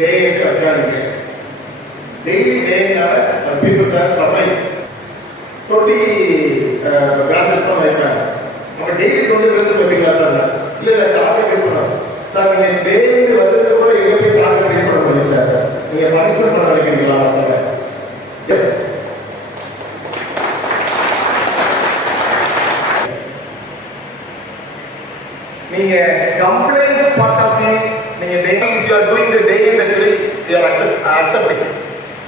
தேயத்தை வைக்காதீங்க daily தேயினால peoples are சமை தொட்டி பிராண்டஸ் தான் வைப்பாங்க. அவங்க டெய்லி டுவெண்ட்டி பிரான்ச்சஸ் வைப்பீங்களா சார் இல்லை இல்லை டாபிக் யூஸ் பண்ணலாம். சார் நீங்கள் டெய்லி வச்சதுக்கு கூட எங்கே போய் டாபிக் யூஸ் பண்ண முடியும் சார்? நீங்கள் பனிஷ்மெண்ட் பண்ண நினைக்கிறீங்களா அதை நீங்க கம்ப்ளைண்ட்ஸ் பார்ட் ஆஃப் தி நீங்க you are doing the daily actually you are accept accepting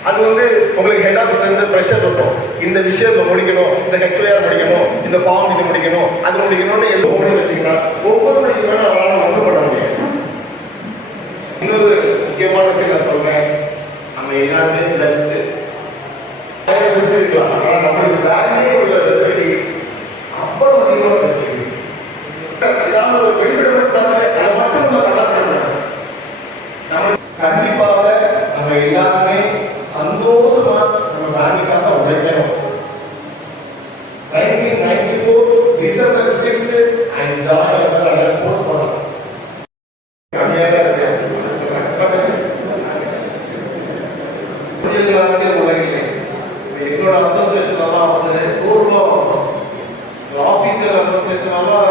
அது வந்து உங்களுக்கு ஹெட் ஆஃபீஸ்ல இருந்து ப்ரெஷர் இருக்கும். இந்த விஷயம் இப்போ முடிக்கணும் இந்த ஹெச்ஓஆர் முடிக்கணும் இந்த ஃபார்ம் இது முடிக்கணும் அது முடிக்கணும்னு எல்லாம் ஒவ்வொரு வச்சிங்கன்னா ஒவ்வொரு மணிக்கு அவங்களால அவரால் ஒன்றும் பண்ண முடியாது. இன்னொரு முக்கியமான விஷயம் நான் சொல்றேன். நம்ம எல்லாருமே பிளஸ்ட் இருக்கலாம்? ஆனா நம்மளுக்கு நம்ம எல்லாருமே சந்தோஷமா நம்ம வேலைக்காக உழைக்கணும் nineteen ninety four December six and join sports பண்ணலாம் கம்மியாக தான் இருக்கு புதிய அரசியல் உலகிலே எங்களோட அசோசியேஷன் எல்லாம் வந்து ஊர்ல ஆபீசர் அசோசியேஷன் எல்லாம் சொல்ல முடியாது அவ்வளோ